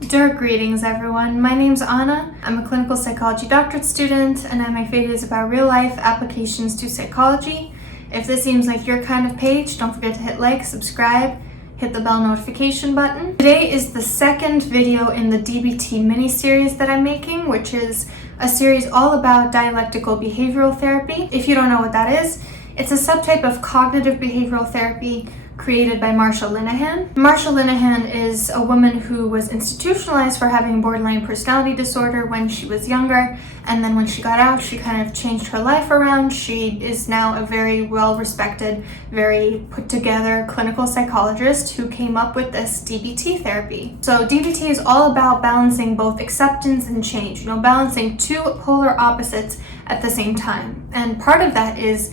Greetings everyone, my name's Anna. I'm a clinical psychology doctorate student and my video is about real life applications to psychology. If this seems like your kind of page, don't forget to hit like, subscribe, hit the bell notification button. Today is the second video in the DBT mini-series that I'm making, which is a series all about dialectical behavioral therapy. If you don't know what that is, it's a subtype of cognitive behavioral therapy created by Marsha Linehan. Marsha Linehan is a woman who was institutionalized for having borderline personality disorder when she was younger, and then when she got out, she kind of changed her life around. She is now a very well-respected, very put-together clinical psychologist who came up with this DBT therapy. So DBT is all about balancing both acceptance and change, balancing two polar opposites at the same time. And part of that is,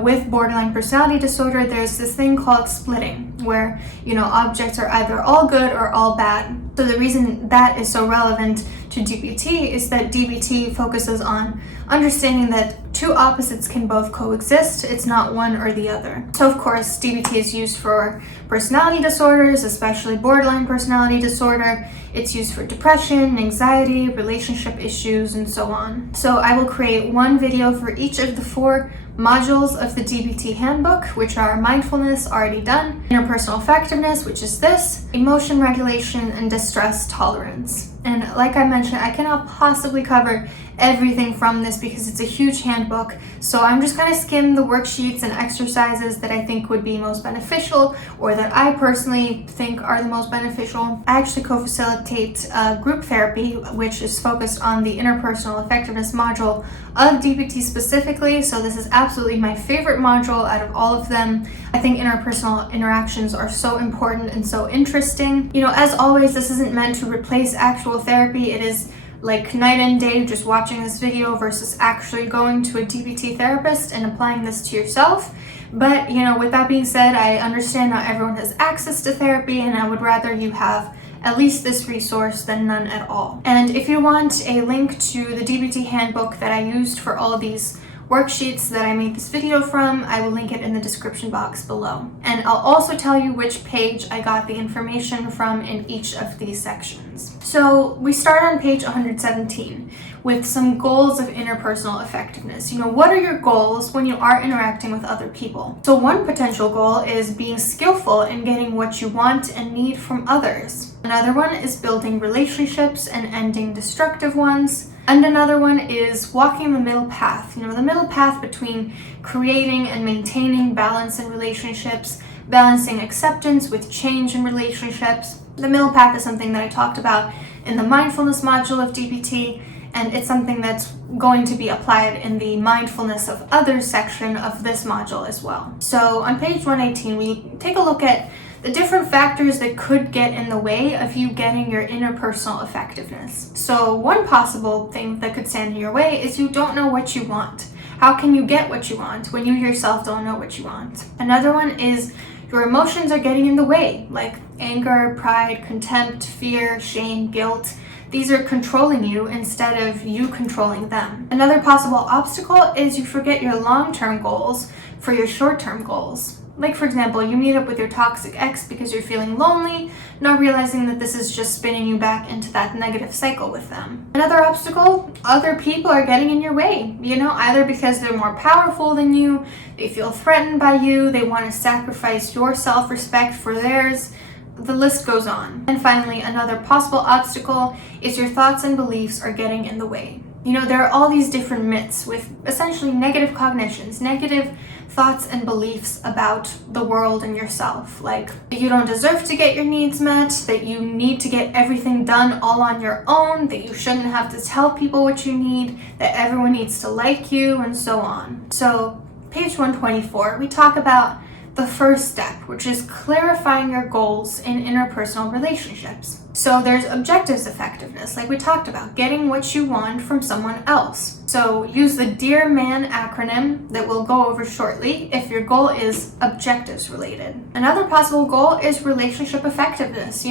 with borderline personality disorder, there's this thing called splitting, where, objects are either all good or all bad. So the reason that is so relevant to DBT is that DBT focuses on understanding that two opposites can both coexist. It's not one or the other. So of course, DBT is used for personality disorders, especially borderline personality disorder. It's used for depression, anxiety, relationship issues, and so on. So I will create one video for each of the 4 modules of the DBT handbook, which are mindfulness, already done, interpersonal effectiveness, which is this, emotion regulation, and distress tolerance. And like I mentioned, I cannot possibly cover everything from this because it's a huge handbook. So I'm just going to skim the worksheets and exercises that I think would be most beneficial, or that I personally think are the most beneficial. I actually co-facilitate group therapy, which is focused on the interpersonal effectiveness module of DBT specifically. So this is absolutely my favorite module out of all of them. I think interpersonal interactions are so important and so interesting. As always, this isn't meant to replace actual therapy. It is like night and day just watching this video versus actually going to a DBT therapist and applying this to yourself. But, with that being said, I understand not everyone has access to therapy, and I would rather you have at least this resource than none at all. And if you want a link to the DBT handbook that I used for all of these worksheets that I made this video from, I will link it in the description box below. And I'll also tell you which page I got the information from in each of these sections. So we start on page 117 with some goals of interpersonal effectiveness. What are your goals when you are interacting with other people? So one potential goal is being skillful in getting what you want and need from others. Another one is building relationships and ending destructive ones. And another one is walking the middle path, the middle path between creating and maintaining balance in relationships, balancing acceptance with change in relationships. The middle path is something that I talked about in the mindfulness module of DBT, and it's something that's going to be applied in the mindfulness of others section of this module as well. So on page 118, we take a look at the different factors that could get in the way of you getting your interpersonal effectiveness. So one possible thing that could stand in your way is you don't know what you want. How can you get what you want when you yourself don't know what you want? Another one is your emotions are getting in the way, like anger, pride, contempt, fear, shame, guilt. These are controlling you instead of you controlling them. Another possible obstacle is you forget your long-term goals for your short-term goals. Like, for example, you meet up with your toxic ex because you're feeling lonely, not realizing that this is just spinning you back into that negative cycle with them. Another obstacle, other people are getting in your way, either because they're more powerful than you, they feel threatened by you, they want to sacrifice your self-respect for theirs. The list goes on. And finally, another possible obstacle is your thoughts and beliefs are getting in the way. There are all these different myths with essentially negative cognitions, negative thoughts and beliefs about the world and yourself, like that you don't deserve to get your needs met, that you need to get everything done all on your own, that you shouldn't have to tell people what you need, that everyone needs to like you, and so on. So page 124, we talk about the first step, which is clarifying your goals in interpersonal relationships. So there's objectives effectiveness, like we talked about, getting what you want from someone else. So use the Dear Man acronym that we'll go over shortly if your goal is objectives related. Another possible goal is relationship effectiveness,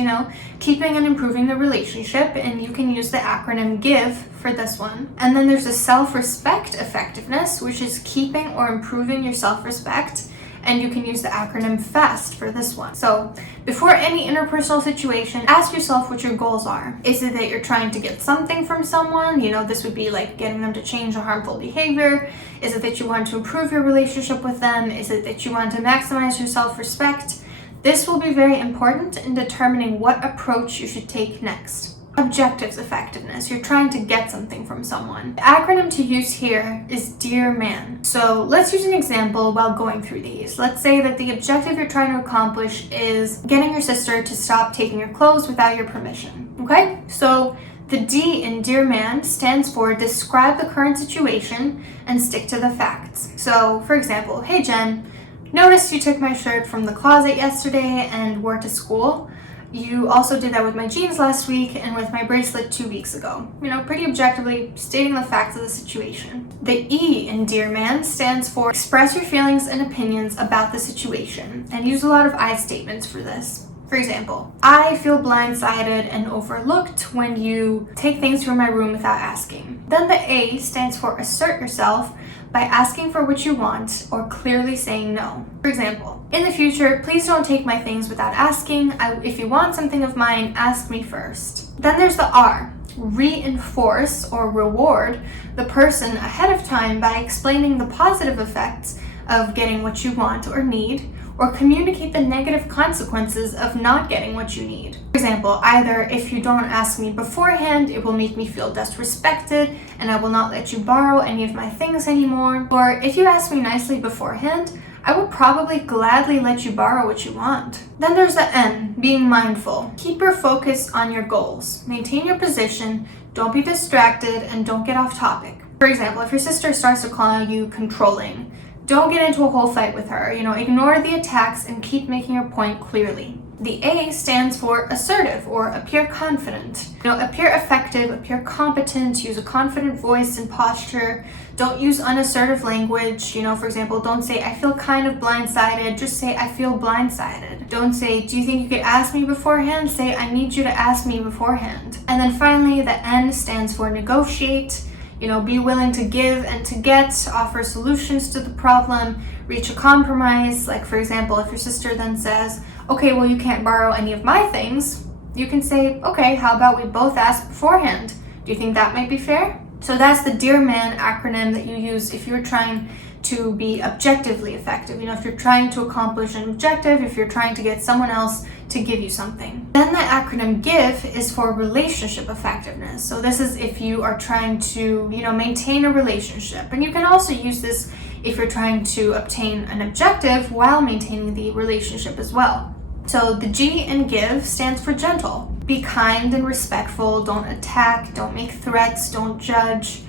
keeping and improving the relationship, and you can use the acronym GIVE for this one. And then there's a self-respect effectiveness, which is keeping or improving your self-respect. And you can use the acronym FAST for this one. So before any interpersonal situation, ask yourself what your goals are. Is it that you're trying to get something from someone? This would be like getting them to change a harmful behavior. Is it that you want to improve your relationship with them? Is it that you want to maximize your self-respect? This will be very important in determining what approach you should take next. Objectives effectiveness. You're trying to get something from someone. The acronym to use here is Dear Man. So let's use an example while going through these. Let's say that the objective you're trying to accomplish is getting your sister to stop taking your clothes without your permission. Okay? So the D in Dear Man stands for describe the current situation and stick to the facts. So for example, hey Jen, noticed you took my shirt from the closet yesterday and wore it to school. You also did that with my jeans last week and with my bracelet 2 weeks ago. Pretty objectively stating the facts of the situation. The E in Dear Man stands for express your feelings and opinions about the situation, and use a lot of I statements for this. For example, I feel blindsided and overlooked when you take things from my room without asking. Then the A stands for assert yourself by asking for what you want or clearly saying no. For example, in the future, please don't take my things without asking. If you want something of mine, ask me first. Then there's the R. Reinforce or reward the person ahead of time by explaining the positive effects of getting what you want or need, or communicate the negative consequences of not getting what you need. For example, either if you don't ask me beforehand, it will make me feel disrespected and I will not let you borrow any of my things anymore. Or if you ask me nicely beforehand, I will probably gladly let you borrow what you want. Then there's the N, being mindful. Keep your focus on your goals. Maintain your position, don't be distracted, and don't get off topic. For example, if your sister starts to call you controlling, don't get into a whole fight with her. Ignore the attacks and keep making your point clearly. The A stands for assertive or appear confident. Appear effective, appear competent, use a confident voice and posture. Don't use unassertive language. For example, don't say, I feel kind of blindsided. Just say, I feel blindsided. Don't say, do you think you could ask me beforehand? Say, I need you to ask me beforehand. And then finally, the N stands for negotiate. Be willing to give and to get, offer solutions to the problem, reach a compromise. Like for example, if your sister then says, okay, well you can't borrow any of my things, you can say, okay, how about we both ask beforehand? Do you think that might be fair? So that's the Dear Man acronym that you use if you're trying to be objectively effective. If you're trying to accomplish an objective, if you're trying to get someone else to give you something. Then the acronym GIVE is for relationship effectiveness. So this is if you are trying to, maintain a relationship. And you can also use this if you're trying to obtain an objective while maintaining the relationship as well. So the G in GIVE stands for gentle. Be kind and respectful, don't attack, don't make threats, don't judge.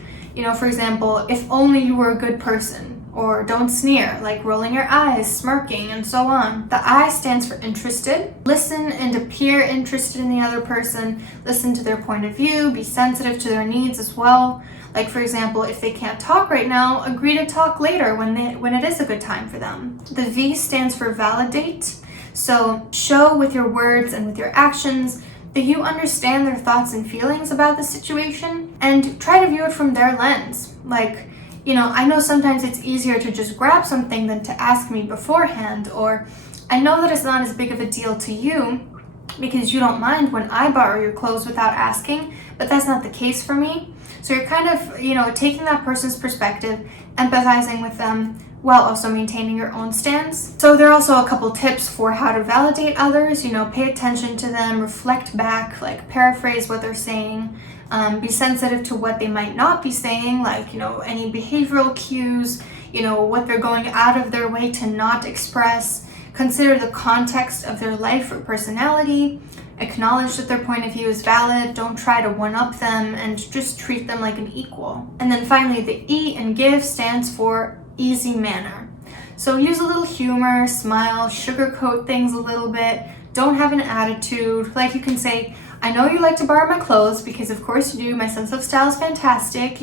For example, if only you were a good person. Or don't sneer, like rolling your eyes, smirking, and so on. The I stands for interested. Listen and appear interested in the other person. Listen to their point of view. Be sensitive to their needs as well. Like for example, if they can't talk right now, agree to talk later when it is a good time for them. The V stands for validate. So show with your words and with your actions that you understand their thoughts and feelings about the situation, and try to view it from their lens. Like, I know sometimes it's easier to just grab something than to ask me beforehand, or I know that it's not as big of a deal to you because you don't mind when I borrow your clothes without asking, but that's not the case for me. So you're kind of, taking that person's perspective, empathizing with them, while also maintaining your own stance. So there are also a couple tips for how to validate others. Pay attention to them, reflect back, like paraphrase what they're saying. Be sensitive to what they might not be saying, like, any behavioral cues, what they're going out of their way to not express. Consider the context of their life or personality. Acknowledge that their point of view is valid. Don't try to one-up them, and just treat them like an equal. And then finally, the E in GIVE stands for easy manner. So use a little humor, smile, sugarcoat things a little bit. Don't have an attitude. Like you can say, I know you like to borrow my clothes because of course you do. My sense of style is fantastic.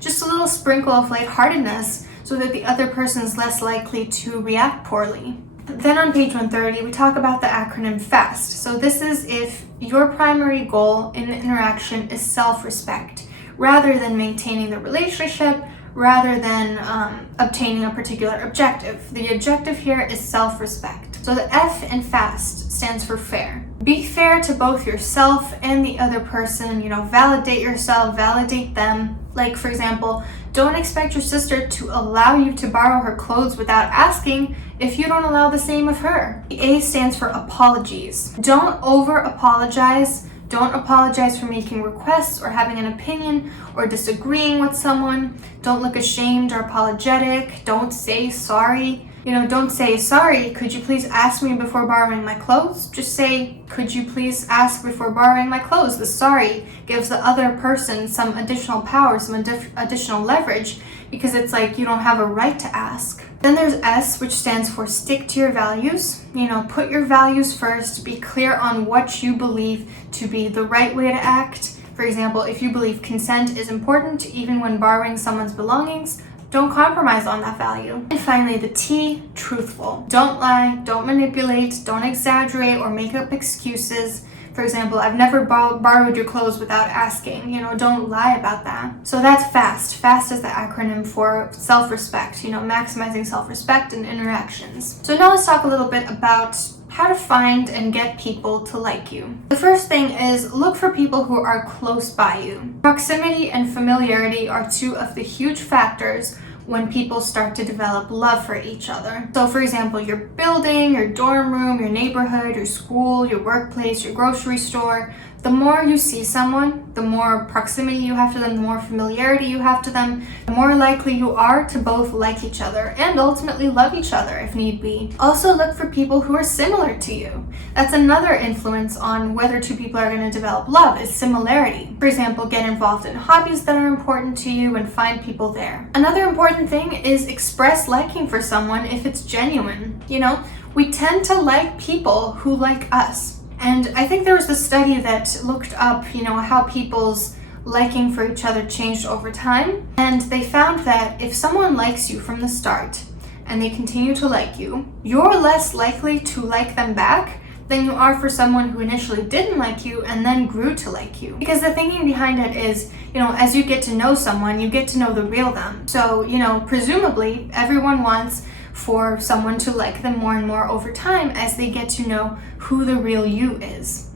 Just a little sprinkle of lightheartedness so that the other person is less likely to react poorly. Then on page 130, we talk about the acronym FAST. So this is if your primary goal in an interaction is self-respect, rather than maintaining the relationship rather than obtaining a particular objective. The objective here is self-respect. So the F in FAST stands for fair. Be fair to both yourself and the other person, validate yourself, validate them. Like, for example, don't expect your sister to allow you to borrow her clothes without asking if you don't allow the same of her. The A stands for apologies. Don't over-apologize. Don't apologize for making requests or having an opinion or disagreeing with someone. Don't look ashamed or apologetic. Don't say sorry. Don't say, sorry, could you please ask me before borrowing my clothes? Just say, could you please ask before borrowing my clothes? The sorry gives the other person some additional power, some additional leverage, because it's like you don't have a right to ask. Then there's S, which stands for stick to your values. Put your values first, be clear on what you believe to be the right way to act. For example, if you believe consent is important, even when borrowing someone's belongings, don't compromise on that value. And finally, the T, truthful. Don't lie, don't manipulate, don't exaggerate or make up excuses. For example, I've never borrowed your clothes without asking. Don't lie about that. So that's FAST. FAST is the acronym for self-respect, maximizing self-respect in interactions. So now let's talk a little bit about how to find and get people to like you. The first thing is look for people who are close by you. Proximity and familiarity are two of the huge factors when people start to develop love for each other. So for example, your building, your dorm room, your neighborhood, your school, your workplace, your grocery store, the more you see someone, the more proximity you have to them, the more familiarity you have to them, the more likely you are to both like each other and ultimately love each other if need be. Also look for people who are similar to you. That's another influence on whether two people are going to develop love, is similarity. For example, get involved in hobbies that are important to you and find people there. Another important thing is express liking for someone if it's genuine. We tend to like people who like us. And I think there was a study that looked up, how people's liking for each other changed over time. And they found that if someone likes you from the start and they continue to like you, you're less likely to like them back than you are for someone who initially didn't like you and then grew to like you. Because the thinking behind it is, as you get to know someone, you get to know the real them. So, presumably everyone wants for someone to like them more and more over time as they get to know who the real you is.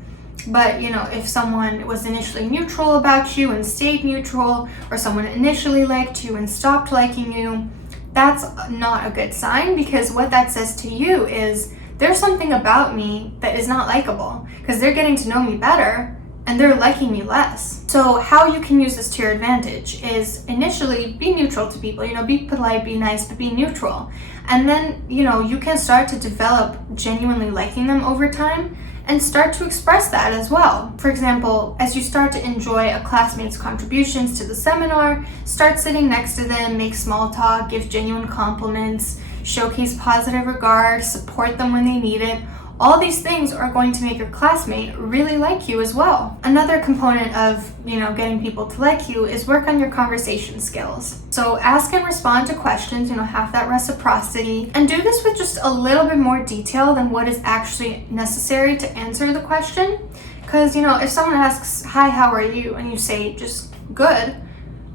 But, if someone was initially neutral about you and stayed neutral, or someone initially liked you and stopped liking you, that's not a good sign, because what that says to you is there's something about me that is not likable, because they're getting to know me better and they're liking me less. So how you can use this to your advantage is initially be neutral to people, be polite, be nice, but be neutral. And then, you can start to develop genuinely liking them over time and start to express that as well. For example, as you start to enjoy a classmate's contributions to the seminar, start sitting next to them, make small talk, give genuine compliments, showcase positive regard, support them when they need it. All these things are going to make your classmate really like you as well. Another component of, getting people to like you is work on your conversation skills. So ask and respond to questions, have that reciprocity, and do this with just a little bit more detail than what is actually necessary to answer the question. Because, if someone asks, hi, how are you? And you say just good,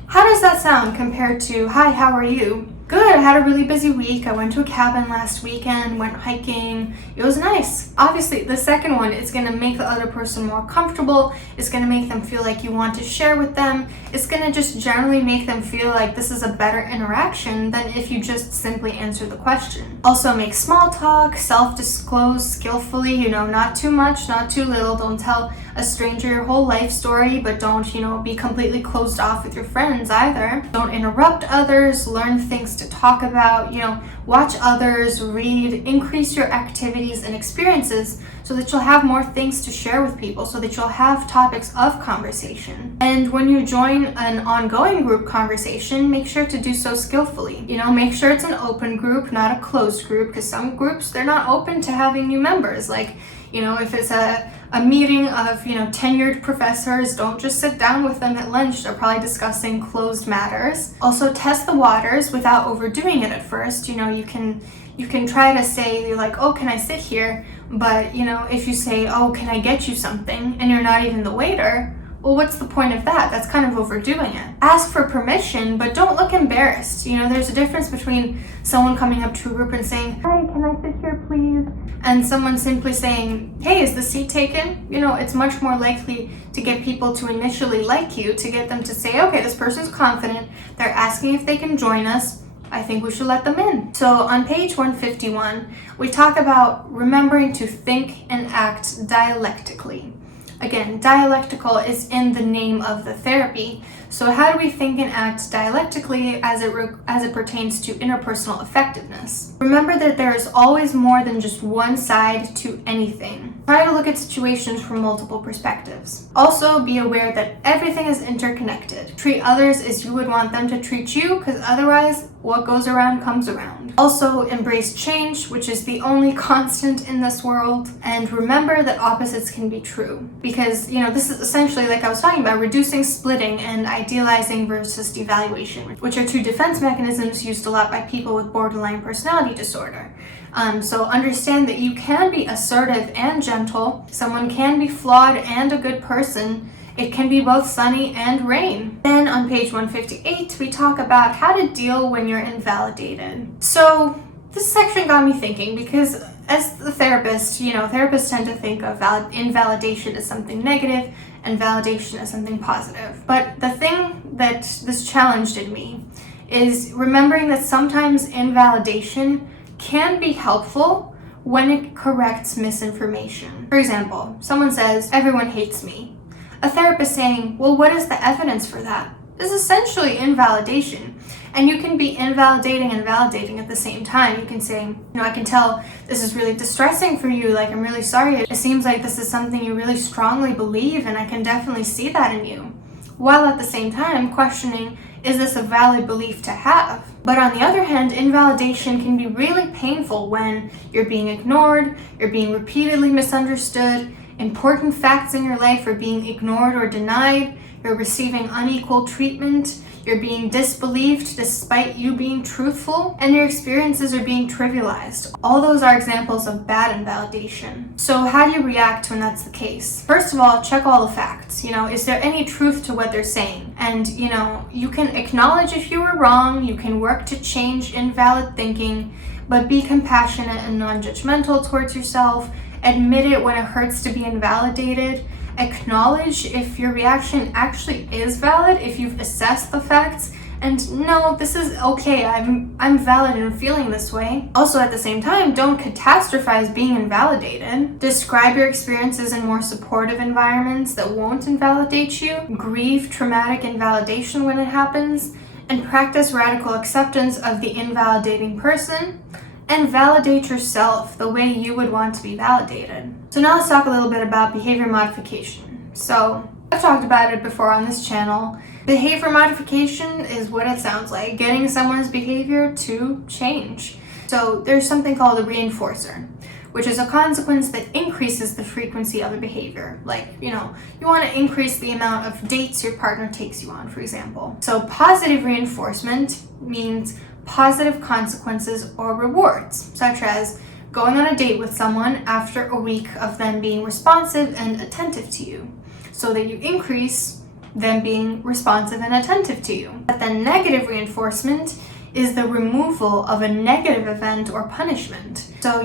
how does that sound compared to, hi, how are you? Good, I had a really busy week. I went to a cabin last weekend, went hiking. It was nice. Obviously, the second one is going to make the other person more comfortable. It's going to make them feel like you want to share with them. It's going to just generally make them feel like this is a better interaction than if you just simply answer the question. Also, make small talk, self-disclose skillfully, not too much, not too little. Don't tell a stranger your whole life story, but don't, be completely closed off with your friends either. Don't interrupt others, learn things to talk about, watch others, read, increase your activities and experiences so that you'll have more things to share with people, so that you'll have topics of conversation. And when you join an ongoing group conversation, make sure to do so skillfully. Make sure it's an open group, not a closed group, because some groups, they're not open to having new members. Like, if it's a meeting of, tenured professors, don't just sit down with them at lunch. They're probably discussing closed matters. Also, test the waters without overdoing it at first. You can try to say, you're like, oh, can I sit here? But, if you say, oh, can I get you something? And you're not even the waiter, Well, what's the point of that? That's kind of overdoing it. Ask for permission, but don't look embarrassed. There's a difference between someone coming up to a group and saying, "Hi, can I sit here, please?" and someone simply saying, "Hey, is the seat taken?" It's much more likely to get people to initially like you, to get them to say, "Okay, this person's confident. They're asking if they can join us. I think we should let them in." So on page 151, we talk about remembering to think and act dialectically. Again, dialectical is in the name of the therapy. So how do we think and act dialectically as it pertains to interpersonal effectiveness? Remember that there is always more than just one side to anything. Try to look at situations from multiple perspectives. Also, be aware that everything is interconnected. Treat others as you would want them to treat you, because otherwise, what goes around comes around. Also, embrace change, which is the only constant in this world. And remember that opposites can be true. Because, this is essentially, like I was talking about, reducing splitting and idealizing versus devaluation, which are two defense mechanisms used a lot by people with borderline personality disorder. So understand that you can be assertive and gentle. Someone can be flawed and a good person. It can be both sunny and rain. Then on page 158, we talk about how to deal when you're invalidated. So this section got me thinking, because as the therapist, therapists tend to think of invalidation as something negative and validation as something positive. But the thing that this challenged in me is remembering that sometimes invalidation can be helpful when it corrects misinformation. For example, someone says, "Everyone hates me." A therapist saying, "Well, what is the evidence for that?" is essentially invalidation. And you can be invalidating and validating at the same time. You can say, "I can tell this is really distressing for you. Like, I'm really sorry. It seems like this is something you really strongly believe, and I can definitely see that in you." While at the same time questioning, is this a valid belief to have? But on the other hand, invalidation can be really painful when you're being ignored, you're being repeatedly misunderstood, important facts in your life are being ignored or denied, you're receiving unequal treatment, you're being disbelieved despite you being truthful, and your experiences are being trivialized. All those are examples of bad invalidation. So how do you react when that's the case? First of all, check all the facts. Is there any truth to what they're saying? And, you can acknowledge if you were wrong, you can work to change invalid thinking, but be compassionate and non-judgmental towards yourself. Admit it when it hurts to be invalidated. Acknowledge if your reaction actually is valid, if you've assessed the facts, and no, this is okay, I'm valid in feeling this way. Also, at the same time, don't catastrophize being invalidated. Describe your experiences in more supportive environments that won't invalidate you. Grieve traumatic invalidation when it happens, and practice radical acceptance of the invalidating person. And validate yourself the way you would want to be validated. So now let's talk a little bit about behavior modification. So I've talked about it before on this channel. Behavior modification is what it sounds like, getting someone's behavior to change. So there's something called a reinforcer, which is a consequence that increases the frequency of a behavior. Like, you want to increase the amount of dates your partner takes you on, for example. So positive reinforcement means positive consequences or rewards, such as going on a date with someone after a week of them being responsive and attentive to you, so that you increase them being responsive and attentive to you. But then negative reinforcement is the removal of a negative event or punishment. So,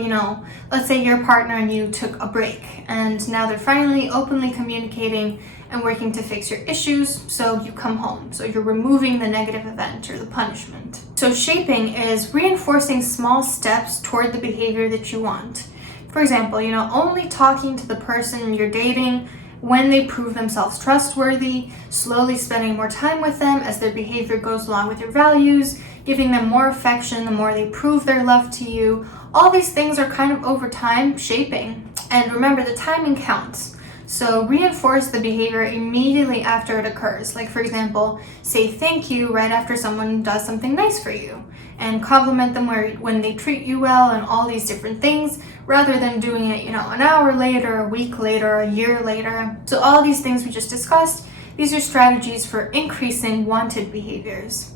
let's say your partner and you took a break, and now they're finally openly communicating and working to fix your issues, so you come home. So you're removing the negative event or the punishment. So shaping is reinforcing small steps toward the behavior that you want. For example, only talking to the person you're dating when they prove themselves trustworthy, slowly spending more time with them as their behavior goes along with your values, giving them more affection the more they prove their love to you. All these things are kind of over time shaping. And remember, the timing counts. So reinforce the behavior immediately after it occurs. Like, for example, say thank you right after someone does something nice for you, and compliment them when they treat you well, and all these different things, rather than doing it, an hour later, a week later, a year later. So all these things we just discussed, these are strategies for increasing wanted behaviors.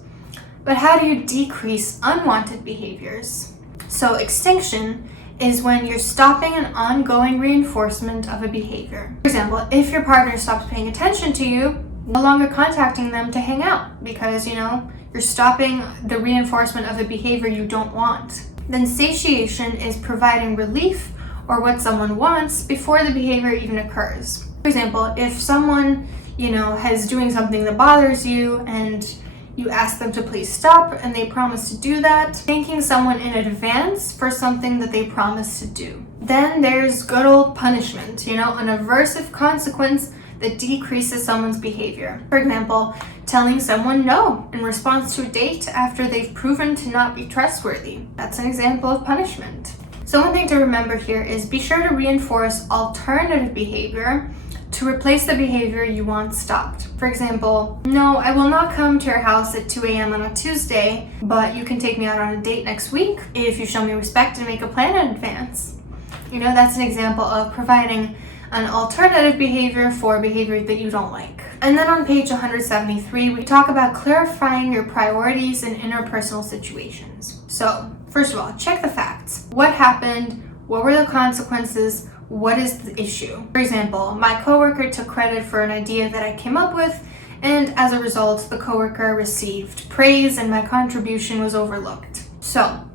But how do you decrease unwanted behaviors? So extinction is when you're stopping an ongoing reinforcement of a behavior. For example, if your partner stops paying attention to you, no longer contacting them to hang out because, you're stopping the reinforcement of a behavior you don't want. Then satiation is providing relief or what someone wants before the behavior even occurs. For example, if someone, is doing something that bothers you and you ask them to please stop and they promise to do that, thanking someone in advance for something that they promised to do. Then there's good old punishment, an aversive consequence that decreases someone's behavior. For example, telling someone no in response to a date after they've proven to not be trustworthy. That's an example of punishment. So one thing to remember here is be sure to reinforce alternative behavior to replace the behavior you want stopped. For example, no, I will not come to your house at 2 a.m. on a Tuesday, but you can take me out on a date next week if you show me respect and make a plan in advance. That's an example of providing an alternative behavior for behavior that you don't like. And then on page 173, we talk about clarifying your priorities in interpersonal situations. So, first of all, check the facts. What happened? What were the consequences? What is the issue? For example, my coworker took credit for an idea that I came up with, and as a result, the coworker received praise and my contribution was overlooked. So,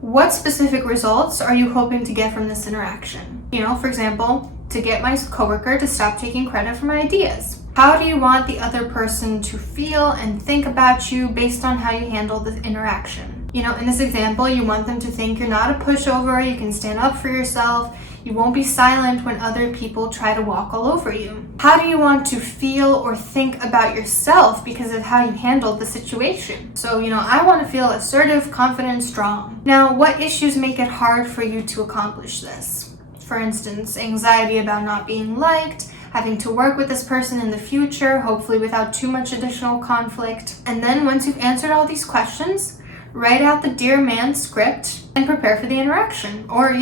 what specific results are you hoping to get from this interaction? For example, to get my coworker to stop taking credit for my ideas. How do you want the other person to feel and think about you based on how you handle the interaction? In this example, you want them to think you're not a pushover, you can stand up for yourself, you won't be silent when other people try to walk all over you. How do you want to feel or think about yourself because of how you handled the situation? So, I want to feel assertive, confident, strong. Now, what issues make it hard for you to accomplish this? For instance, anxiety about not being liked, having to work with this person in the future, hopefully without too much additional conflict. And then once you've answered all these questions, write out the Dear Man script and prepare for the interaction. Or,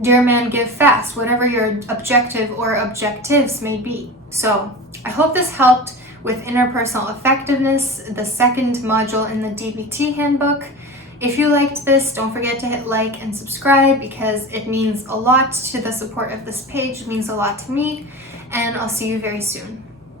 Dear Man, give fast, whatever your objective or objectives may be. So, I hope this helped with interpersonal effectiveness, the second module in the DBT handbook. If you liked this, don't forget to hit like and subscribe because it means a lot to the support of this page. It means a lot to me, and I'll see you very soon.